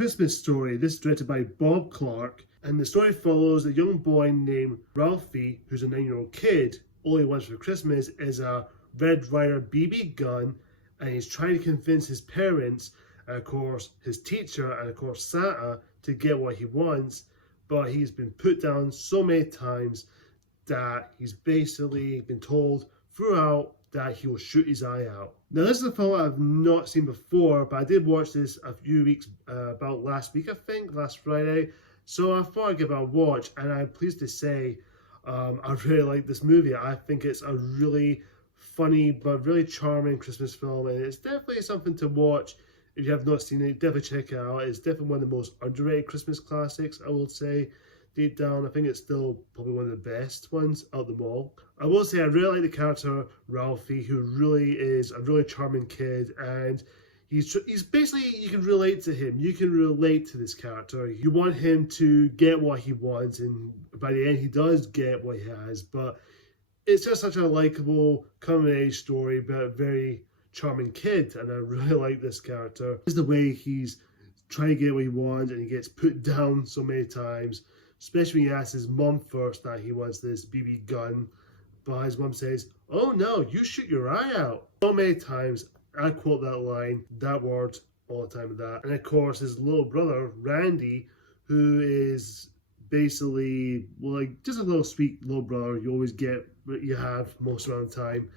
Christmas Story. This is directed by Bob Clark, and the story follows a young boy named Ralphie, who's a 9-year-old kid. All he wants for Christmas is a Red Ryder BB gun, and he's trying to convince his parents, and of course his teacher, and of course Santa, to get what he wants. But he's been put down so many times that he's basically been told throughout that he will shoot his eye out. Now, this is a film I've not seen before, but I did watch this a few weeks, about last week, I think, last Friday. So I thought I'd give it a watch, and I'm pleased to say I really like this movie. I think it's a really funny but really charming Christmas film, and it's definitely something to watch. If you have not seen it, definitely check it out. It's definitely one of the most underrated Christmas classics, I would say. Deep down, I think it's still probably one of the best ones out of them all. I will say I really like the character Ralphie, who really is a really charming kid, and he's basically, you can relate to him. You can relate to this character. You want him to get what he wants, and by the end he does get what he has, but it's just such a likable coming-of-age story, but a very charming kid, and I really like this character. It's the way he's trying to get what he wants, and he gets put down so many times, especially when he asks his mum first that he wants this BB gun, but his mum says, "Oh no, you shoot your eye out." So many times I quote that line, that word, all the time with that. And of course his little brother, Randy, who is basically, well, like, just a little sweet little brother. You always get what you have most around the time.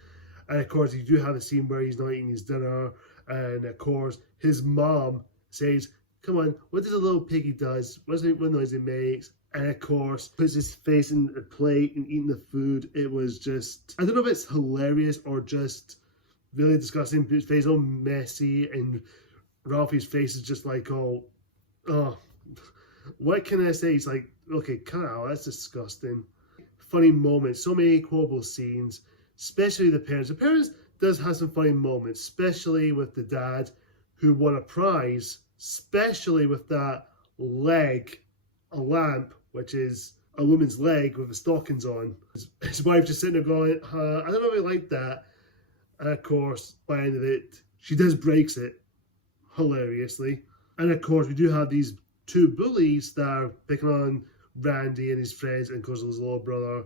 And of course you do have a scene where he's not eating his dinner, and of course his mom says, "Come on, what does a little piggy does? What noise he makes?" And of course puts his face in the plate and eating the food. It was just, I don't know if it's hilarious or just really disgusting. His face all messy, and Ralphie's face is just like, oh, what can I say? He's like, okay, cut out, that's disgusting. Funny moments, so many quotable scenes, especially the parents. The parents does have some funny moments, especially with the dad who won a prize, especially with that leg, a lamp, which is a woman's leg with the stockings on. His wife just sitting there going, I don't really like that. And of course, by the end of it, she does breaks it, hilariously. And of course, we do have these two bullies that are picking on Randy and his friends, and of course his little brother.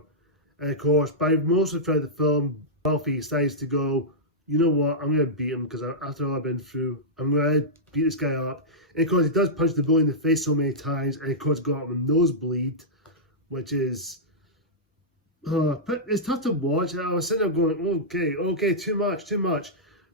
And of course, by most of the film, Ralphie decides to go, you know what, I'm going to beat him, because after all I've been through, I'm going to beat this guy up. And of course, he does punch the bully in the face so many times, and of course got him a nosebleed, which is, but it's tough to watch. I was sitting there going, okay, too much.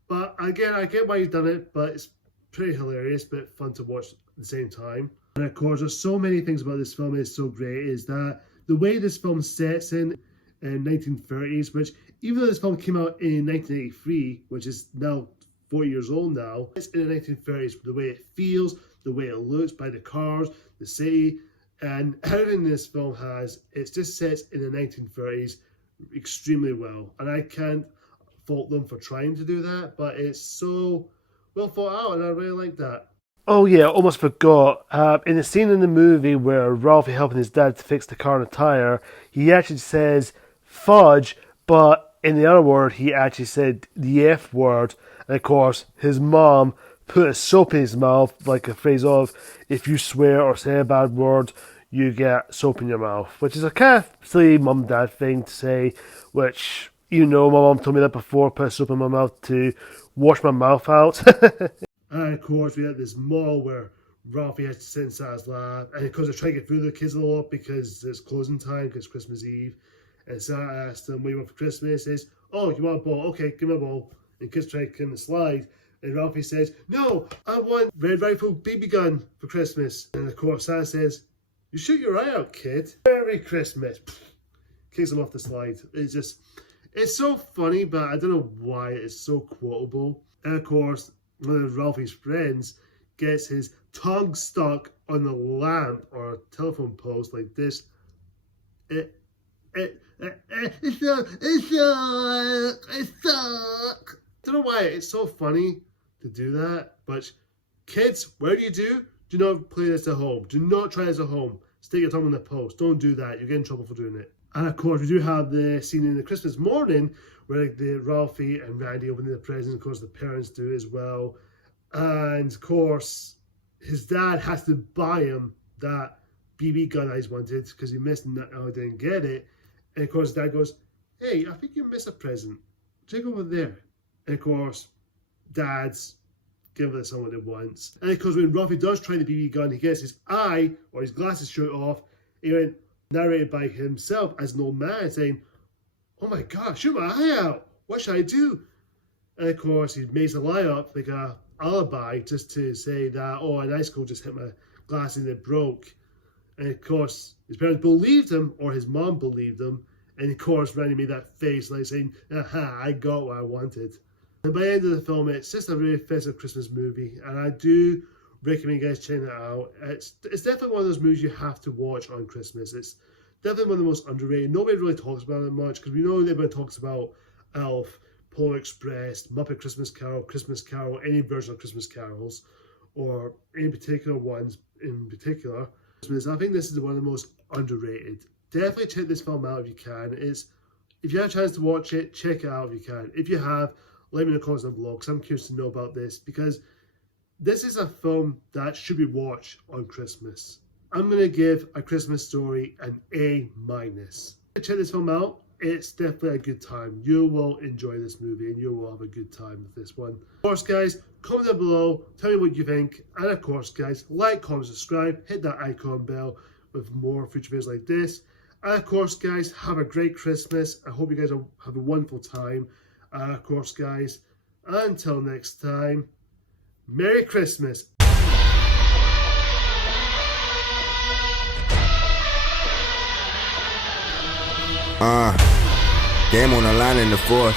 But again, I get why he's done it, but it's pretty hilarious, but fun to watch at the same time. And of course, there's so many things about this film is so great, is that the way this film sets in 1930s, which even though this film came out in 1983, which is now 40 years old now, it's in the 1930s, the way it feels, the way it looks, by the cars, the city, and everything this film has, it just sets in the 1930s extremely well. And I can't fault them for trying to do that, but it's so well thought out, and I really like that. Oh yeah, almost forgot. In the scene in the movie where Ralphie helping his dad to fix the car and the tire, he actually says fudge, but in the other word, he actually said the F word. And of course, his mom put a soap in his mouth, like a phrase of, if you swear or say a bad word, you get soap in your mouth. Which is a kind of silly mum-dad thing to say, which, you know, my mom told me that before, put soap in my mouth to wash my mouth out. And of course, we had this mall where Ralphie has to sit in Santa's lap, and of course they're trying to get through the kids a lot because it's closing time, because it's Christmas Eve. And Santa asks them, what do you want for Christmas? He says, oh, you want a ball? Okay, give me a ball. And kids try to get in the slide, and Ralphie says, no, I want Red Rifle BB gun for Christmas. And of course Santa says, you shoot your eye out, kid. Merry Christmas. Kicks him off the slide. It's so funny, but I don't know why it's so quotable. And of course, one of Ralphie's friends gets his tongue stuck on the lamp or a telephone post like this. It's stuck. Don't know why it's so funny to do that, but kids, whatever you do not play this at home. Do not try this at home. Stick your tongue on the post. Don't do that. You'll get in trouble for doing it. And of course, we do have the scene in the Christmas morning where the Ralphie and Randy open the presents. Of course, the parents do as well. And of course, his dad has to buy him that BB gun I wanted because he missed and didn't get it. And of course, dad goes, "Hey, I think you missed a present. Check over there." And of course, dad's give it someone at once. And of course, when Ruffy does try the BB gun, he gets his eye or his glasses shot off. He went narrated by himself as an old man saying, "Oh my God, shoot my eye out. What should I do?" And of course, he makes a lie up like a alibi just to say that, "Oh, an icicle just hit my glass and it broke." And of course, his parents believed him, or his mom believed him. And of course, Randy made that face like saying, "Aha, I got what I wanted." And by the end of the film, it's just a really festive Christmas movie. And I do recommend you guys checking it out. It's definitely one of those movies you have to watch on Christmas. It's definitely one of the most underrated. Nobody really talks about it much because we know everyone talks about Elf, Polar Express, Muppet Christmas Carol, any version of Christmas carols, or any particular ones in particular. I think this is one of the most underrated. Definitely check this film out if you can. If you have a chance to watch it, check it out if you can. If you have, let me know in the comments down below because I'm curious to know about this, because this is a film that should be watched on Christmas. I'm going to give A Christmas Story an A-. Check this film out. It's definitely a good time. You will enjoy this movie and you will have a good time with this one. Of course, guys, comment down below. Tell me what you think. And of course, guys, like, comment, subscribe. Hit that icon bell with more future videos like this. And of course, guys, have a great Christmas. I hope you guys have a wonderful time. Of course, guys, until next time, Merry Christmas. Game on the line in the fourth.